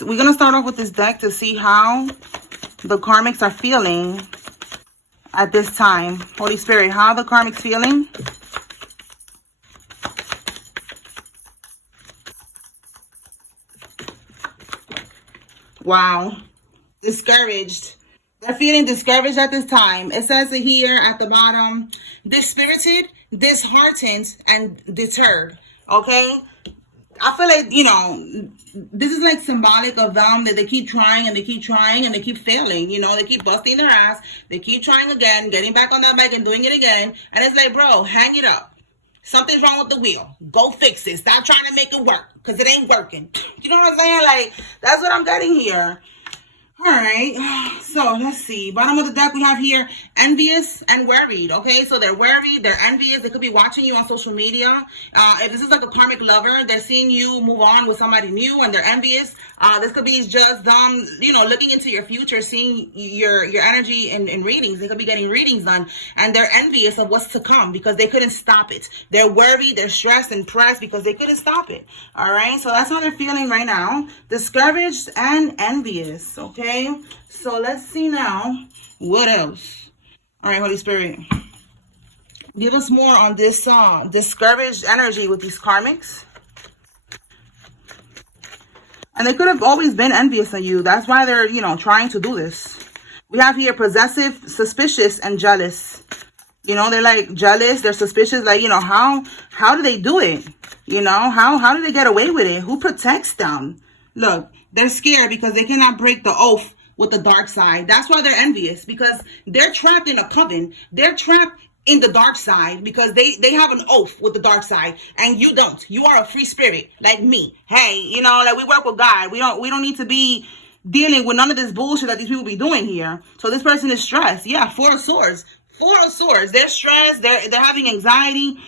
We're going to start off with this deck to see how the karmics are feeling at this time. Holy Spirit, how the karmics feeling? Wow. Discouraged. They're feeling discouraged at this time. It says it here at the bottom, dispirited, disheartened, and deterred. Okay? I feel like, you know, this is like symbolic of them, that they keep trying and they keep trying and they keep failing. You know, they keep busting their ass. They keep trying again, getting back on that bike and doing it again. And it's like, bro, hang it up. Something's wrong with the wheel. Go fix it. Stop trying to make it work because it ain't working. You know what I'm saying? Like, that's what I'm getting here. All right, so let's see. Bottom of the deck we have here, envious and worried, okay? So they're worried, they're envious. They could be watching you on social media. If this is like a karmic lover, they're seeing you move on with somebody new and they're envious. This could be just them, you know, looking into your future, seeing your energy in readings. They could be getting readings done and they're envious of what's to come because they couldn't stop it. They're worried, they're stressed and pressed because they couldn't stop it. All right, so that's how they're feeling right now. Discouraged and envious, okay? So let's see now what else. All right, Holy Spirit, give us more on this discouraged energy with these karmics. And they could have always been envious of you. That's why they're, you know, trying to do this. We have here possessive, suspicious, and jealous. You know, they're like jealous, they're suspicious, like, you know, how do they do it? You know, how do they get away with it? Who protects them? Look, they're scared because they cannot break the oath with the dark side. That's why they're envious, because they're trapped in a coven. They're trapped in the dark side because they have an oath with the dark side and you don't. You are a free spirit like me. Hey, you know, like we work with God. We don't need to be dealing with none of this bullshit that these people be doing here. So this person is stressed. Yeah, Four of Swords. Four of Swords. They're stressed. They're having anxiety.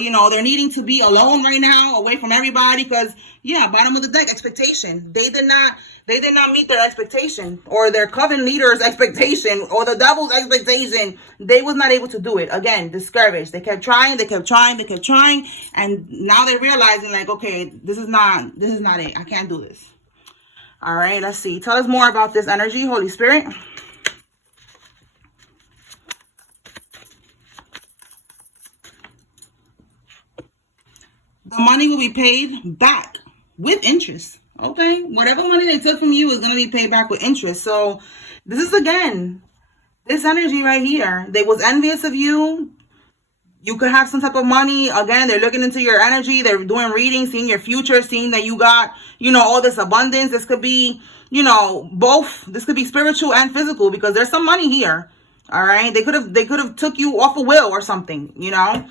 You know, they're needing to be alone right now, away from everybody. Because yeah, bottom of the deck, expectation. They did not meet their expectation, or their coven leader's expectation, or the devil's expectation. They was not able to do it. Again, discouraged. They kept trying. They kept trying. They kept trying, and now they're realizing, like, okay, this is not it. I can't do this. All right, let's see. Tell us more about this energy, Holy Spirit. The money will be paid back with interest. Okay, whatever money they took from you is going to be paid back with interest. So this is, again, this energy right here. They was envious of you. You could have some type of money. Again, they're looking into your energy. They're doing readings, seeing your future, seeing that you got, you know, all this abundance. This could be, you know, both. This could be spiritual and physical, because there's some money here. All right, they could have took you off a will or something, you know.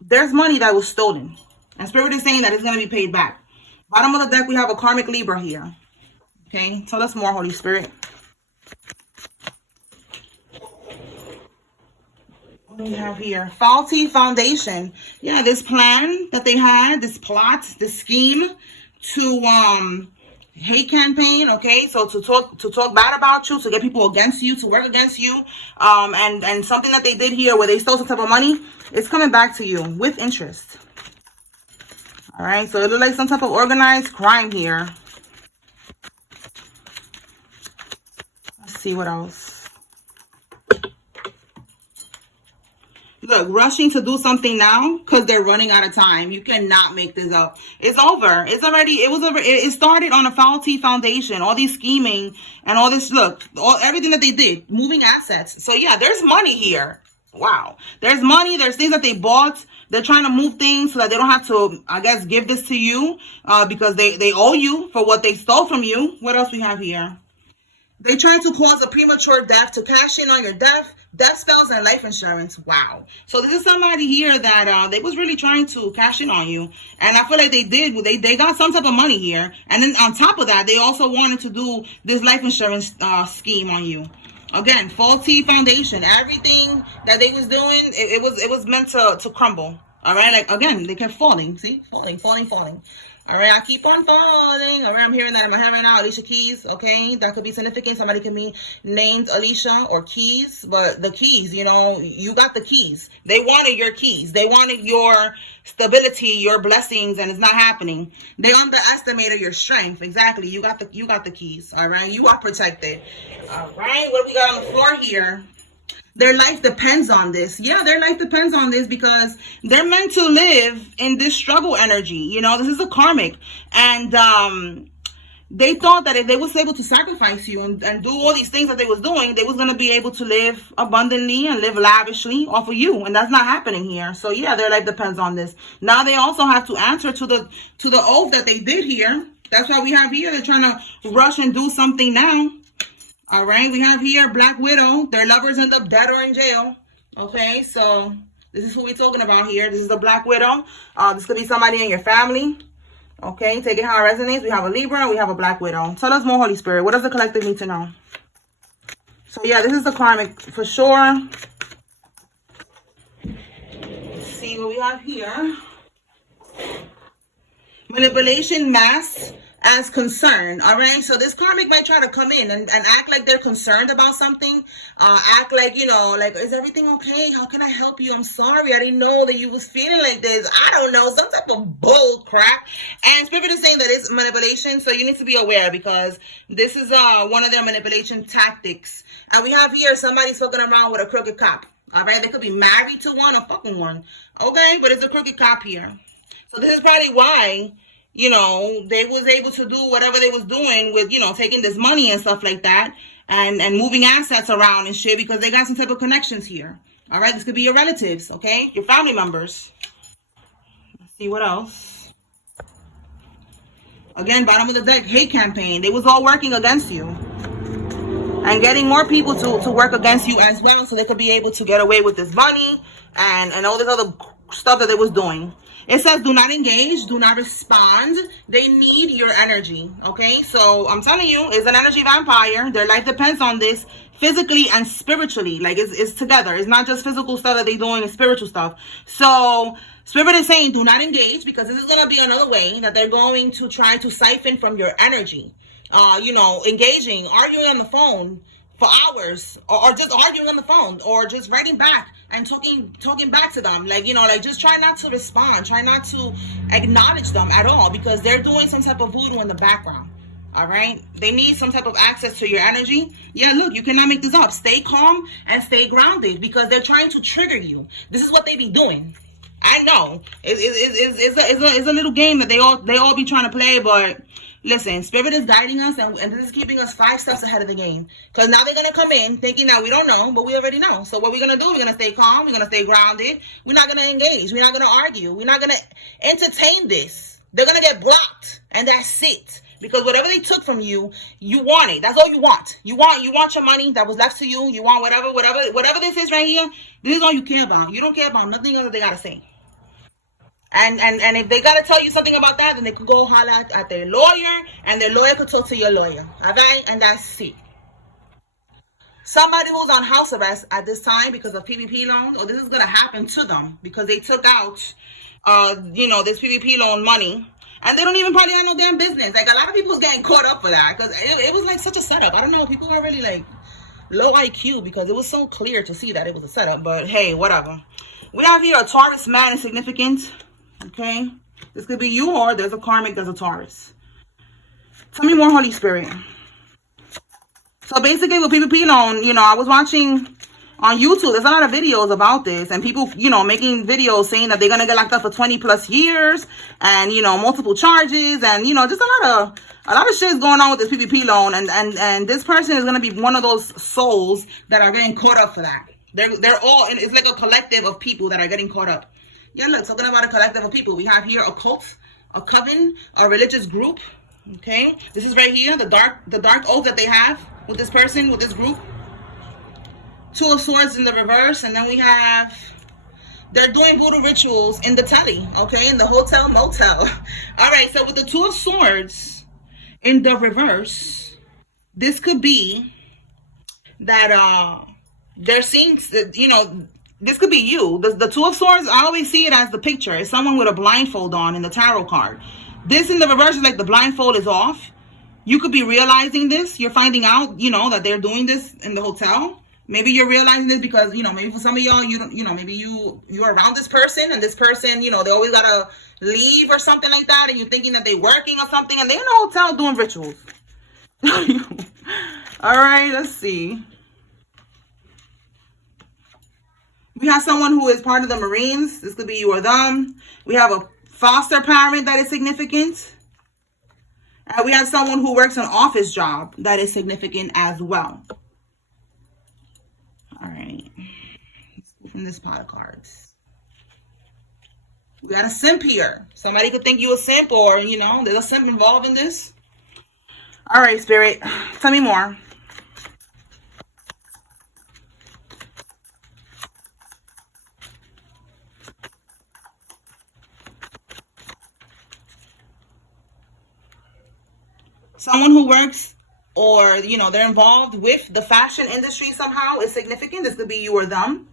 There's money that was stolen, and Spirit is saying that it's going to be paid back. Bottom of the deck, we have a karmic Libra here. Okay, tell us more, Holy Spirit. What do we have here? Faulty foundation. Yeah, this plan that they had, this plot, this scheme to hate campaign, okay, so to talk bad about you, to get people against you, to work against you, and something that they did here where they stole some type of money, it's coming back to you with interest. All right, so it looks like some type of organized crime here. Let's see what else. Look, rushing to do something now because they're running out of time. You cannot make this up. It's over. It's already, it started on a faulty foundation. All these scheming and all this, look, everything that they did, moving assets. So yeah, there's money here. Wow. There's money. There's things that they bought. They're trying to move things so that they don't have to, I guess, give this to you because they owe you for what they stole from you. What else we have here? They tried to cause a premature death to cash in on your death spells, and life insurance. Wow. So this is somebody here that they was really trying to cash in on you. And I feel like they did. They got some type of money here. And then on top of that, they also wanted to do this life insurance scheme on you. Again, faulty foundation. Everything that they was doing, it was meant to crumble. All right. Like, again, they kept falling. See, falling. All right, I keep on falling. All right, I'm hearing that in my head right now. Alicia Keys, okay? That could be significant. Somebody can be named Alicia or Keys, but the keys, you know, you got the keys. They wanted your keys. They wanted your stability, your blessings, and it's not happening. They underestimated your strength. Exactly. You got the keys. All right, you are protected. All right, what do we got on the floor here? Their life depends on this. Yeah, their life depends on this because they're meant to live in this struggle energy. You know, this is a karmic. And they thought that if they was able to sacrifice you and do all these things that they was doing, they was going to be able to live abundantly and live lavishly off of you. And that's not happening here. So yeah, their life depends on this. Now they also have to answer to the oath that they did here. That's why we have here. They're trying to rush and do something now. All right, we have here Black Widow. Their lovers end up dead or in jail. Okay, so this is who we're talking about here. This is the Black Widow. This could be somebody in your family. Okay, take it how it resonates. We have a Libra and we have a Black Widow. Tell us more, Holy Spirit. What does the collective need to know? So yeah, this is the karmic for sure. Let's see what we have here. Manipulation, mask as concern. All right, so this karmic might try to come in and act like they're concerned about something, act like, you know, like, is everything okay? How can I help you? I'm sorry, I didn't know that you was feeling like this. I don't know, some type of bull crap. And Spirit is saying that it's manipulation, so you need to be aware because this is one of their manipulation tactics. And we have here somebody's fucking around with a crooked cop. All right, they could be married to one or fucking one. Okay, but it's a crooked cop here. So this is probably why, you know, they was able to do whatever they was doing with, you know, taking this money and stuff like that and moving assets around and shit because they got some type of connections here. All right, this could be your relatives, okay? Your family members. Let's see what else. Again, bottom of the deck, hate campaign. They was all working against you and getting more people to work against you as well so they could be able to get away with this money and all this other stuff that they was doing. It says do not engage, do not respond. They need your energy, okay? So I'm telling you, it's an energy vampire. Their life depends on this physically and spiritually. Like it's together. It's not just physical stuff that they're doing, it's spiritual stuff. So Spirit is saying do not engage because this is going to be another way that they're going to try to siphon from your energy. You know, engaging, arguing on the phone for hours or just arguing on the phone or just writing back and talking back to them, like, you know, like just try not to respond, try not to acknowledge them at all because they're doing some type of voodoo in the background. All right, they need some type of access to your energy. Yeah, look, you cannot make this up. Stay calm and stay grounded because they're trying to trigger you. This is what they be doing. I know it's a little game that they all be trying to play, but listen, Spirit is guiding us and this is keeping us 5 steps ahead of the game. Because now they're going to come in thinking that we don't know, but we already know. So what we're going to do, we're going to stay calm. We're going to stay grounded. We're not going to engage. We're not going to argue. We're not going to entertain this. They're going to get blocked. And that's it. Because whatever they took from you, you want it. That's all you want. You want your money that was left to you. You want whatever this is right here. This is all you care about. You don't care about nothing else that they got to say. And if they got to tell you something about that, then they could go holler at their lawyer, and their lawyer could talk to your lawyer. All right? And that's it. Somebody who's on house arrest at this time because of PPP loans, or this is going to happen to them because they took out, you know, this PPP loan money. And they don't even probably have no damn business. Like, a lot of people's getting caught up for that because it was like such a setup. I don't know. People were really like low IQ because it was so clear to see that it was a setup. But hey, whatever. We have here a Taurus man is significant. Okay, this could be you or there's a karmic, there's a Taurus. Tell me more, Holy Spirit. So basically with PPP loan, you know, I was watching on YouTube, there's a lot of videos about this and people, you know, making videos saying that they're going to get locked up for 20 plus years and, you know, multiple charges and, you know, just a lot of shit is going on with this PPP loan and this person is going to be one of those souls that are getting caught up for that. They're all, it's like a collective of people that are getting caught up. Yeah, look, talking about a collective of people. We have here a cult, a coven, a religious group. Okay, this is right here, the dark oath that they have with this person, with this group. 2 of Swords in the reverse, and then we have they're doing voodoo rituals in the telly, okay, in the hotel motel. All right, so with the 2 of Swords in the reverse, this could be that they're seeing, you know. This could be you. The 2 of Swords, I always see it as the picture. It's someone with a blindfold on in the tarot card. This in the reverse is like the blindfold is off. You could be realizing this. You're finding out, you know, that they're doing this in the hotel. Maybe you're realizing this because, you know, maybe for some of y'all, you don't, you know, maybe you're around this person, and this person, you know, they always gotta leave or something like that, and you're thinking that they're working or something, and they're in a hotel doing rituals. All right, let's see. We have someone who is part of the Marines. This could be you or them. We have a foster parent that is significant. And we have someone who works an office job that is significant as well. All right. Let's go from this pile of cards. We got a simp here. Somebody could think you a simp, or, you know, there's a simp involved in this. All right, Spirit. Tell me more. Someone who works, or, you know, they're involved with the fashion industry somehow is significant. This could be you or them.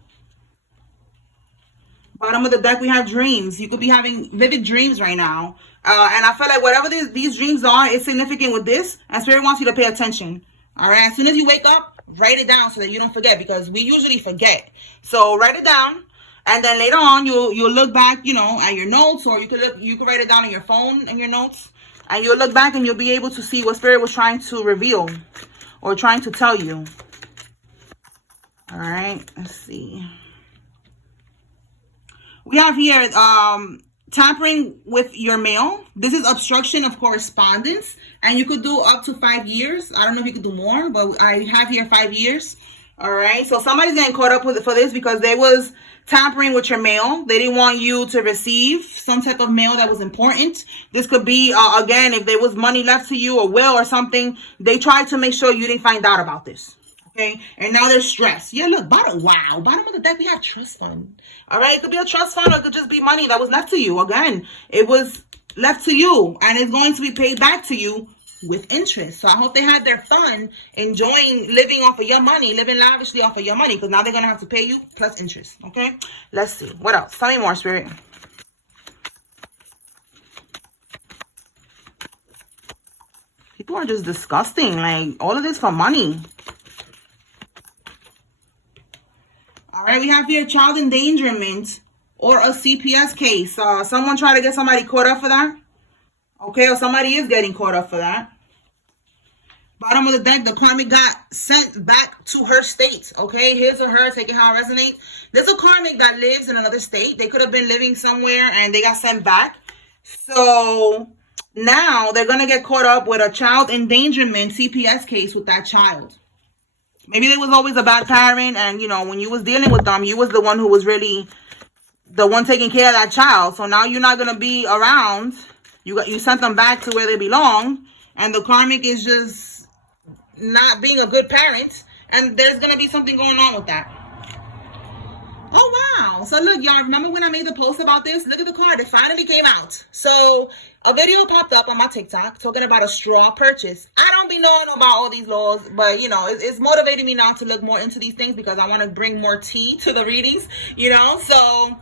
Bottom of the deck, we have dreams. You could be having vivid dreams right now. And I feel like whatever these dreams are, is significant with this. And Spirit wants you to pay attention. All right. As soon as you wake up, write it down so that you don't forget, because we usually forget. So write it down. And then later on, you'll look back, you know, at your notes, or you could write it down on your phone and your notes. And you'll look back and you'll be able to see what Spirit was trying to reveal or trying to tell you. All right, let's see. We have here tampering with your mail. This is obstruction of correspondence. And you could do up to 5 years. I don't know if you could do more, but I have here 5 years. All right, so somebody's getting caught up with it for this because they was tampering with your mail. They didn't want you to receive some type of mail that was important. This could be, again, if there was money left to you, or will or something, they tried to make sure you didn't find out about this. Okay, and now they're stressed. Yeah, look, bottom of the deck, we have trust fund. All right, it could be a trust fund, or it could just be money that was left to you. Again, it was left to you, and it's going to be paid back to you with interest. So I hope they had their fun enjoying living off of your money, living lavishly off of your money, because now they're going to have to pay you plus interest. Okay, let's see. What else? Tell me more, Spirit. People are just disgusting. Like, all of this for money. All right, we have here child endangerment or a CPS case. Someone tried to get somebody caught up for that. Okay, or somebody is getting caught up for that. Bottom of the deck, the karmic got sent back to her state. Okay, his or her, take it how it resonates. There's a karmic that lives in another state. They could have been living somewhere and they got sent back. So now they're going to get caught up with a child endangerment CPS case with that child. Maybe there was always a bad parent, and, you know, when you was dealing with them, you was the one who was really the one taking care of that child. So now you're not going to be around. You sent them back to where they belong, and the karmic is just not being a good parent, and there's going to be something going on with that. Oh, wow. So look, y'all, remember when I made the post about this? Look at the card. It finally came out. So a video popped up on my TikTok talking about a straw purchase. I don't be knowing about all these laws, but, you know, it's motivating me now to look more into these things because I want to bring more tea to the readings, you know. So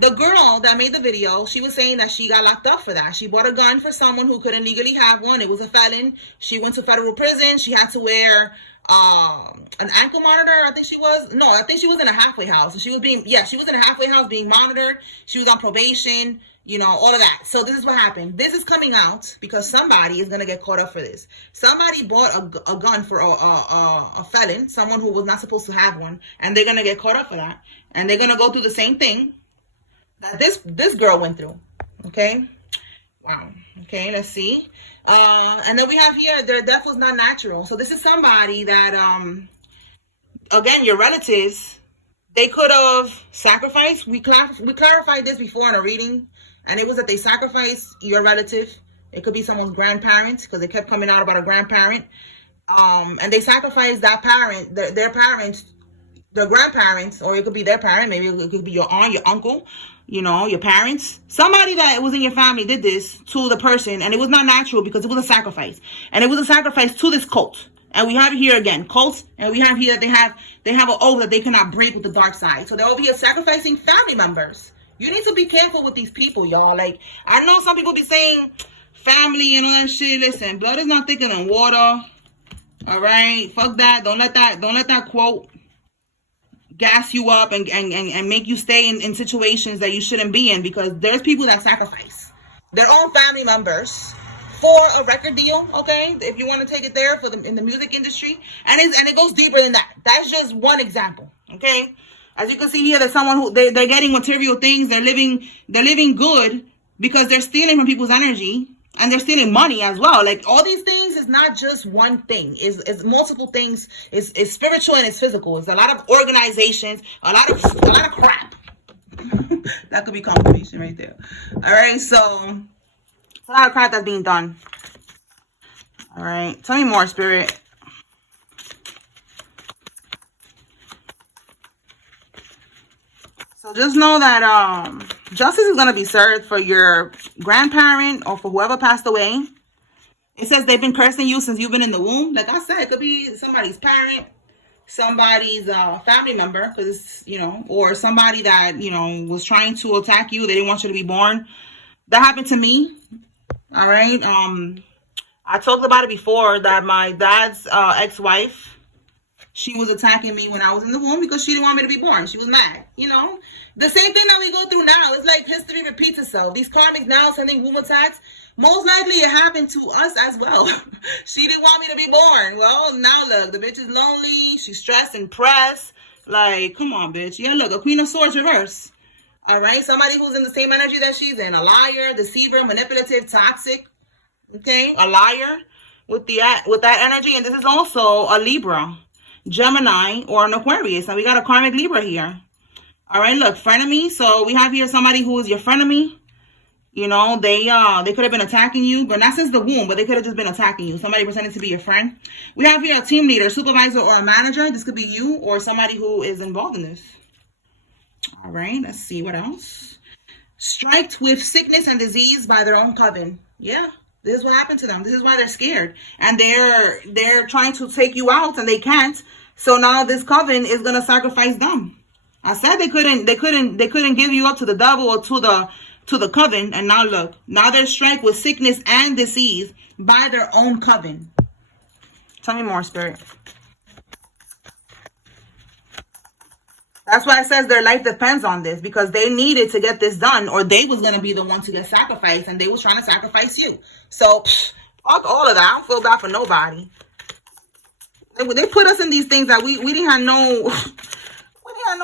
the girl that made the video, she was saying that she got locked up for that. She bought a gun for someone who couldn't legally have one. It was a felon. She went to federal prison. She had to wear an ankle monitor. I think she was in a halfway house. She was in a halfway house being monitored. She was on probation, you know, all of that. So this is what happened. This is coming out because somebody is going to get caught up for this. Somebody bought a gun for a felon, someone who was not supposed to have one, and they're going to get caught up for that. And they're going to go through the same thing that this girl went through. Okay. Wow. Okay, let's see. And then we have here, their death was not natural. So this is somebody that, again, your relatives, they could have sacrificed. We clarified this before in a reading, and it was that they sacrificed your relative. It could be someone's grandparent, because it kept coming out about a grandparent. And they sacrificed that parent, their parents, their grandparents, or it could be their parent. Maybe it could be your aunt, your uncle, you know, your parents. Somebody that was in your family did this to the person, and it was not natural because it was a sacrifice. And it was a sacrifice to this cult. And we have it here again, cults, and we have here that they have an oath that they cannot break with the dark side. So they're over here sacrificing family members. You need to be careful with these people, y'all. Like, I know some people be saying, family and all that shit. Listen, blood is not thicker than water. All right, fuck that. Don't let that quote gas you up and make you stay in situations that you shouldn't be in, because there's people that sacrifice their own family members for a record deal. Okay, if you want to take it there for in the music industry, and it goes deeper than that. That's just one example. Okay, as you can see here, there's someone who they're getting material things. They're living good because they're stealing from people's energy. And they're stealing money as well. Like, all these things is not just one thing. It's multiple things. It's spiritual and it's physical. It's a lot of organizations, a lot of crap. That could be confirmation right there. All right, so it's a lot of crap that's being done. All right, tell me more, Spirit. So just know that justice is going to be served for your grandparent or for whoever passed away. It says they've been cursing you since you've been in the womb. Like I said, it could be somebody's parent, somebody's family member, because, you know, or somebody that, you know, was trying to attack you. They didn't want you to be born. That happened to me. All right. I talked about it before, that my dad's ex-wife, she was attacking me when I was in the womb because she didn't want me to be born. She was mad. You know, the same thing that we go through now. It's like history repeats itself. These karmics now sending womb attacks. Most likely it happened to us as well. She didn't want me to be born. Well, now look, the bitch is lonely. She's stressed and pressed. Like, come on, bitch. Yeah, look, a Queen of Swords reverse. All right, somebody who's in the same energy that she's in. A liar, deceiver, manipulative, toxic. Okay, a liar with that energy. And this is also a Libra, Gemini, or an Aquarius. And we got a karmic Libra here. All right, look, frenemy. So we have here somebody who is your frenemy. You know, they could have been attacking you, but not since the womb, but they could have just been attacking you. Somebody pretending to be your friend. We have here a team leader, supervisor, or a manager. This could be you or somebody who is involved in this. All right, let's see what else. Striked with sickness and disease by their own coven. Yeah, this is what happened to them. This is why they're scared. And they're trying to take you out and they can't. So now this coven is going to sacrifice them. I said they couldn't give you up to the devil or to the coven. And now look, now they're struck with sickness and disease by their own coven. Tell me more, Spirit. That's why it says their life depends on this, because they needed to get this done, or they was going to be the one to get sacrificed, and they was trying to sacrifice you. So, fuck all of that. I don't feel bad for nobody. They put us in these things that we didn't have no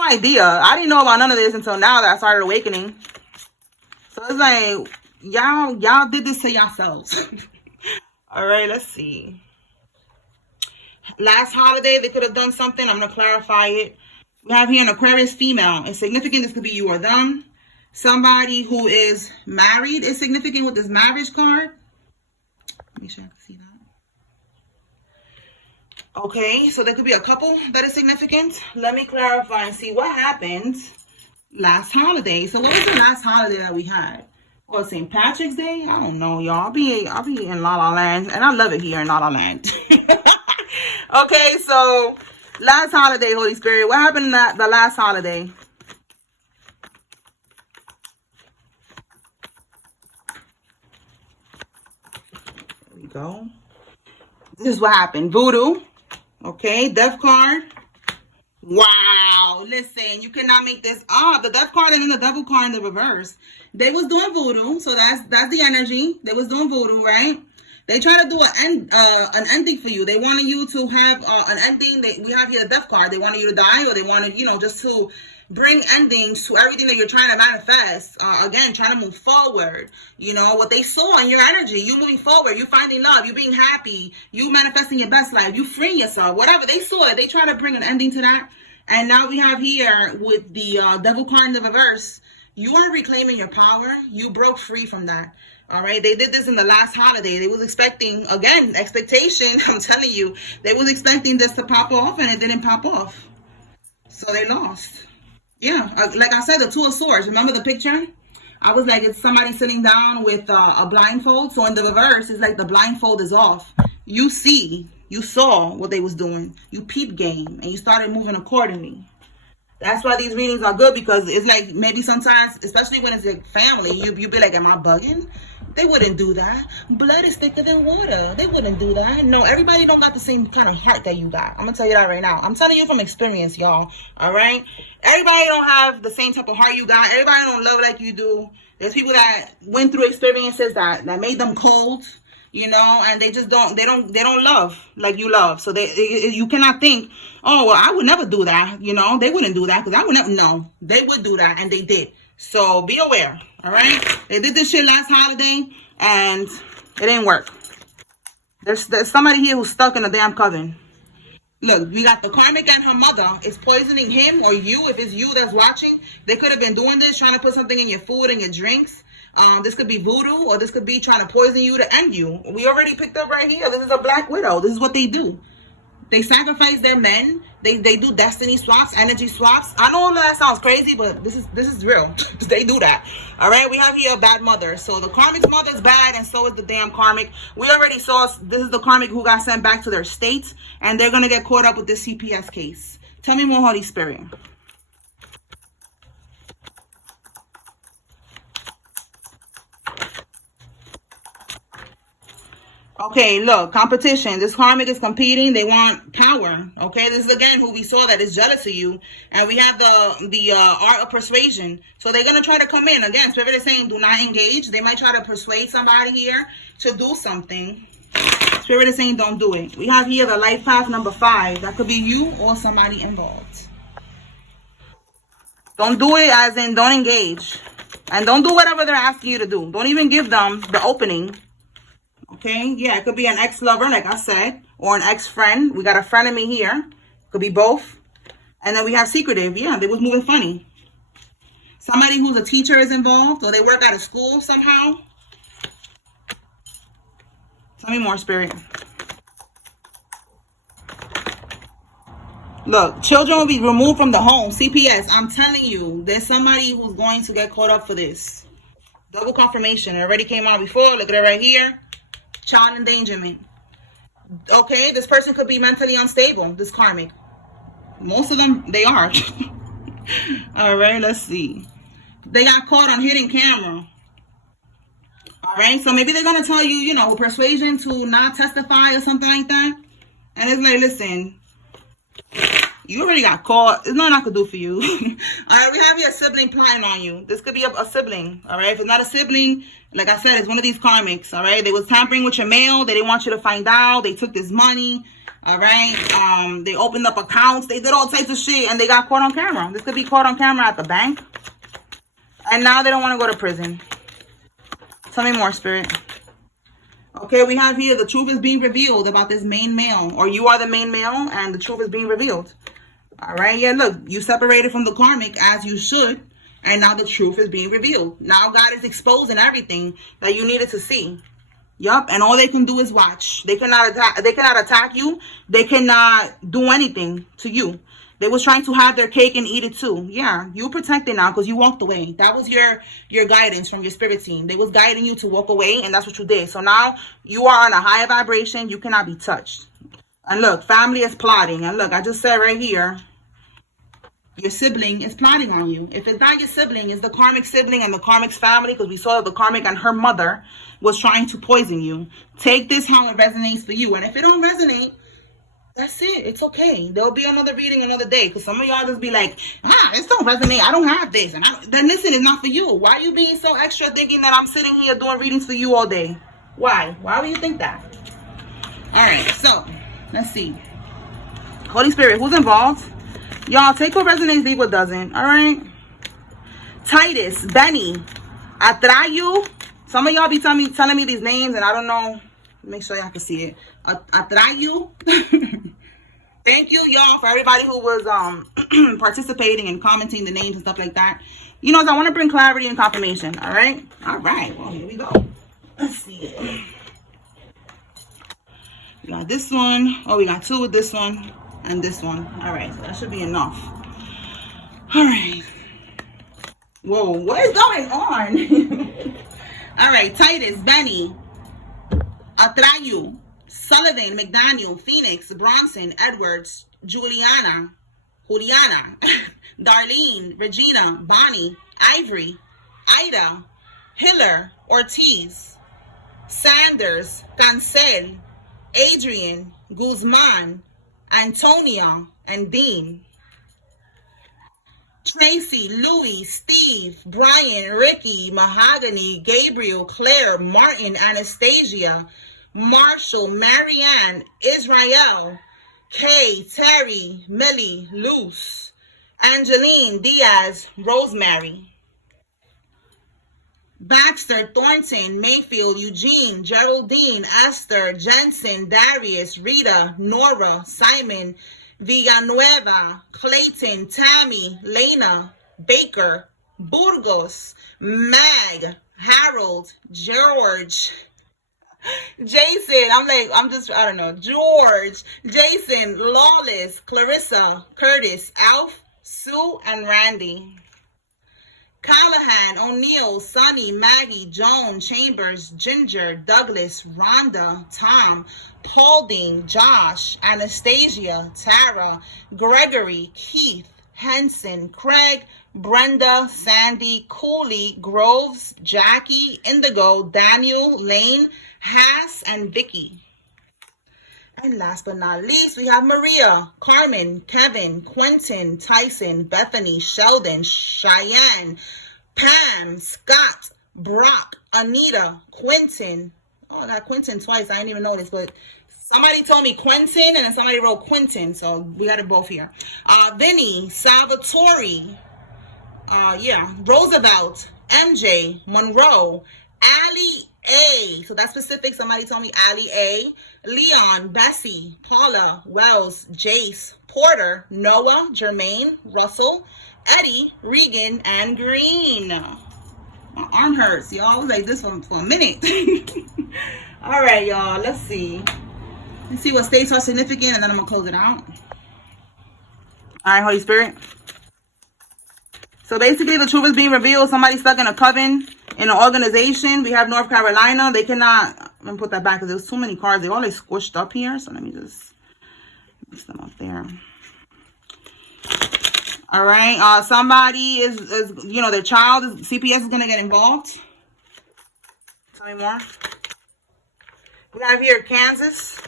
idea. I didn't know about none of this until now that I started awakening. So it's like, y'all did this to yourselves. All right, let's see. Last holiday, they could have done something. I'm going to clarify it. We have here an Aquarius female. It's significant. This could be you or them. Somebody who is married is significant with this marriage card. Make sure I can see that. Okay, so there could be a couple that is significant. Let me clarify and see what happened last holiday. So what was the last holiday that we had? Or St. Patrick's Day? I don't know, y'all. I'll be in La La Land, and I love it here in La La Land. Okay, so last holiday, Holy Spirit. What happened the last holiday? There we go. This is what happened. Voodoo. Okay, death card. Wow, listen, you cannot make this up. The death card and then the devil card in the reverse. They was doing voodoo, so that's the energy. They was doing voodoo, right? They try to do an ending for you. They wanted you to have an ending. We have here the death card. They wanted you to die, or they wanted, you know, just to bring endings to everything that you're trying to manifest. Again, trying to move forward. You know, what they saw in your energy, you moving forward, you finding love, you being happy, you manifesting your best life, you freeing yourself, whatever. They saw it. They try to bring an ending to that. And now we have here with the devil card in the reverse, you are reclaiming your power. You broke free from that. All right. They did this in the last holiday. They was expecting, again, expectation. I'm telling you, they was expecting this to pop off, and it didn't pop off. So they lost. Yeah. Like I said, the Two of Swords. Remember the picture? I was like, it's somebody sitting down with a blindfold. So in the reverse, it's like the blindfold is off. You saw what they was doing. You peep game, and you started moving accordingly. That's why these readings are good, because it's like maybe sometimes, especially when it's like family, you be like, am I bugging? They wouldn't do that. Blood is thicker than water. They wouldn't do that. No, everybody don't got the same kind of heart that you got. I'm gonna tell you that right now. I'm telling you from experience, y'all. All right? Everybody don't have the same type of heart you got. Everybody don't love like you do. There's people that went through experiences that made them cold, you know, and they just don't love like you love. So you cannot think, oh, well, I would never do that. You know, they wouldn't do that because I would never. No, they would do that, and they did. So be aware. All right, they did this shit last holiday and it didn't work. There's somebody here who's stuck in a damn coven. Look, we got the karmic and her mother is poisoning him or you. If it's you that's watching, they could have been doing this, trying to put something in your food and your drinks. This could be voodoo, or this could be trying to poison you to end you. We already picked up right here. This is a black widow. This is what they do. They sacrifice their men. They do destiny swaps, energy swaps. I know all that sounds crazy, but this is real. They do that. All right, we have here a bad mother. So the karmic's mother is bad, and so is the damn karmic. We already saw this is the karmic who got sent back to their states, and they're gonna get caught up with this CPS case. Tell me more, Holy Spirit. Okay, look, competition. This karmic is competing. They want power. Okay, this is again who we saw that is jealous of you, and we have the art of persuasion. So they're gonna try to come in again. Spirit is saying, do not engage. They might try to persuade somebody here to do something. Spirit is saying, don't do it. We have here the life path number 5. That could be you or somebody involved. Don't do it, as in don't engage, and don't do whatever they're asking you to do. Don't even give them the opening. Okay, yeah, it could be an ex-lover, like I said, or an ex-friend. We got a frenemy here. Could be both. And then we have secretive. Yeah, they was moving funny. Somebody who's a teacher is involved, or they work out of school somehow. Tell me more, Spirit. Look, children will be removed from the home. CPS, I'm telling you, there's somebody who's going to get caught up for this. Double confirmation. It already came out before. Look at it right here. Child endangerment. Okay, this person could be mentally unstable, this karmic. Most of them, they are. All right, let's see. They got caught on hidden camera. All right, so maybe they're going to tell you, you know, persuasion to not testify or something like that. And it's like, listen, you already got caught. There's nothing I could do for you. All right, we have here a sibling plotting on you. This could be a sibling. All right, if it's not a sibling, like I said, it's one of these karmics. All right, they was tampering with your mail. They didn't want you to find out. They took this money. All right, they opened up accounts. They did all types of shit, and they got caught on camera. This could be caught on camera at the bank. And now they don't want to go to prison. Tell me more, Spirit. Okay, we have here the truth is being revealed about this main male, or you are the main male, and the truth is being revealed. All right, yeah, look, you separated from the karmic as you should, and now the truth is being revealed. Now God is exposing everything that you needed to see. Yup, and all they can do is watch. They cannot attack you. They cannot do anything to you. They was trying to have their cake and eat it too. Yeah, you protected now because you walked away. That was your guidance from your spirit team. They was guiding you to walk away, and that's what you did. So now you are on a higher vibration. You cannot be touched. And look, family is plotting. And look, I just said right here, your sibling is plotting on you. If it's not your sibling, it's the karmic sibling and the karmic's family, because we saw that the karmic and her mother was trying to poison you. Take this how it resonates for you. And if it don't resonate, that's it. It's okay. There'll be another reading another day, because some of y'all just be like, this don't resonate. I don't have this. And then listen, it's not for you. Why are you being so extra thinking that I'm sitting here doing readings for you all day? Why? Why would you think that? All right, so let's see. Holy Spirit, who's involved? Y'all, take what resonates, leave what doesn't. All right. Titus, Benny, Atrayu. Some of y'all be telling me these names, and I don't know. Make sure y'all can see it. Atrayu. Thank you, y'all, for everybody who was participating and commenting the names and stuff like that. You know, I want to bring clarity and confirmation. All right. All right. Well, here we go. Let's see it. We got this one. Oh, we got 2 with this one. And this one. All right, so that should be enough. All right. Whoa, what is going on? All right, Titus, Benny, Atrayu, Sullivan, McDaniel, Phoenix, Bronson, Edwards, Juliana, Juliana, Darlene, Regina, Bonnie, Ivory, Ida, Hiller, Ortiz, Sanders, Cancel, Adrian, Guzman, Antonia, and Dean. Tracy, Louis, Steve, Brian, Ricky, Mahogany, Gabriel, Claire, Martin, Anastasia, Marshall, Marianne, Israel, Kay, Terry, Millie, Luce, Angeline, Diaz, Rosemary. Baxter, Thornton, Mayfield, Eugene, Geraldine, Esther, Jensen, Darius, Rita, Nora, Simon, Villanueva, Clayton, Tammy, Lena, Baker, Burgos, Mag, Harold, George, Jason, I don't know, George, Jason, Lawless, Clarissa, Curtis, Alf, Sue, and Randy. Callahan, O'Neill, Sonny, Maggie, Joan, Chambers, Ginger, Douglas, Rhonda, Tom, Paulding, Josh, Anastasia, Tara, Gregory, Keith, Henson, Craig, Brenda, Sandy, Cooley, Groves, Jackie, Indigo, Daniel, Lane, Haas, and Vicky. And last but not least, we have Maria, Carmen, Kevin, Quentin, Tyson, Bethany, Sheldon, Cheyenne, Pam, Scott, Brock, Anita, Quentin. Oh, I got Quentin twice. I didn't even notice, but somebody told me Quentin, and then somebody wrote Quentin, so we got it both here. Vinny, Salvatore, Roosevelt, MJ, Monroe, Allie A. So that's specific. Somebody told me Allie A. Leon, Bessie, Paula, Wells, Jace, Porter, Noah, Jermaine, Russell, Eddie, Regan, and Green. My arm hurts, y'all. I was like this for a minute. All right, y'all. Let's see. Let's see what states are significant, and then I'm going to close it out. All right, Holy Spirit. So basically, the truth is being revealed. Somebody stuck in a coven in an organization. We have North Carolina. They cannot. I'm going to put that back because there's too many cards. They're all like squished up here. So let me just mix them up there. All right. Somebody is their child, CPS is going to get involved. Tell me more. We have here Kansas.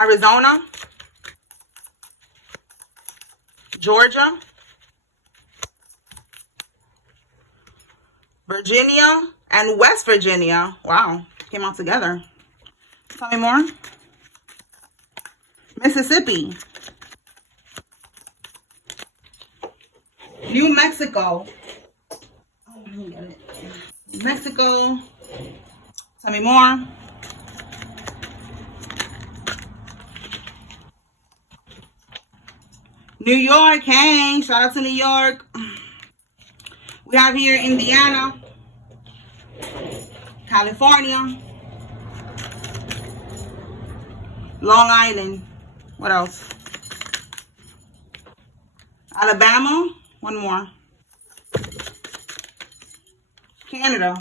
Arizona, Georgia, Virginia, and West Virginia. Wow, came out together. Tell me more. Mississippi, New Mexico. Oh, let me get it. Mexico. Tell me more. New York, hey, shout out to New York. We have here Indiana, California, Long Island. What else? Alabama. One more. Canada.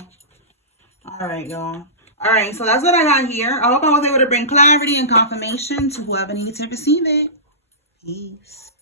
All right, y'all. All right, so that's what I got here. I hope I was able to bring clarity and confirmation to whoever needs to receive it. Peace.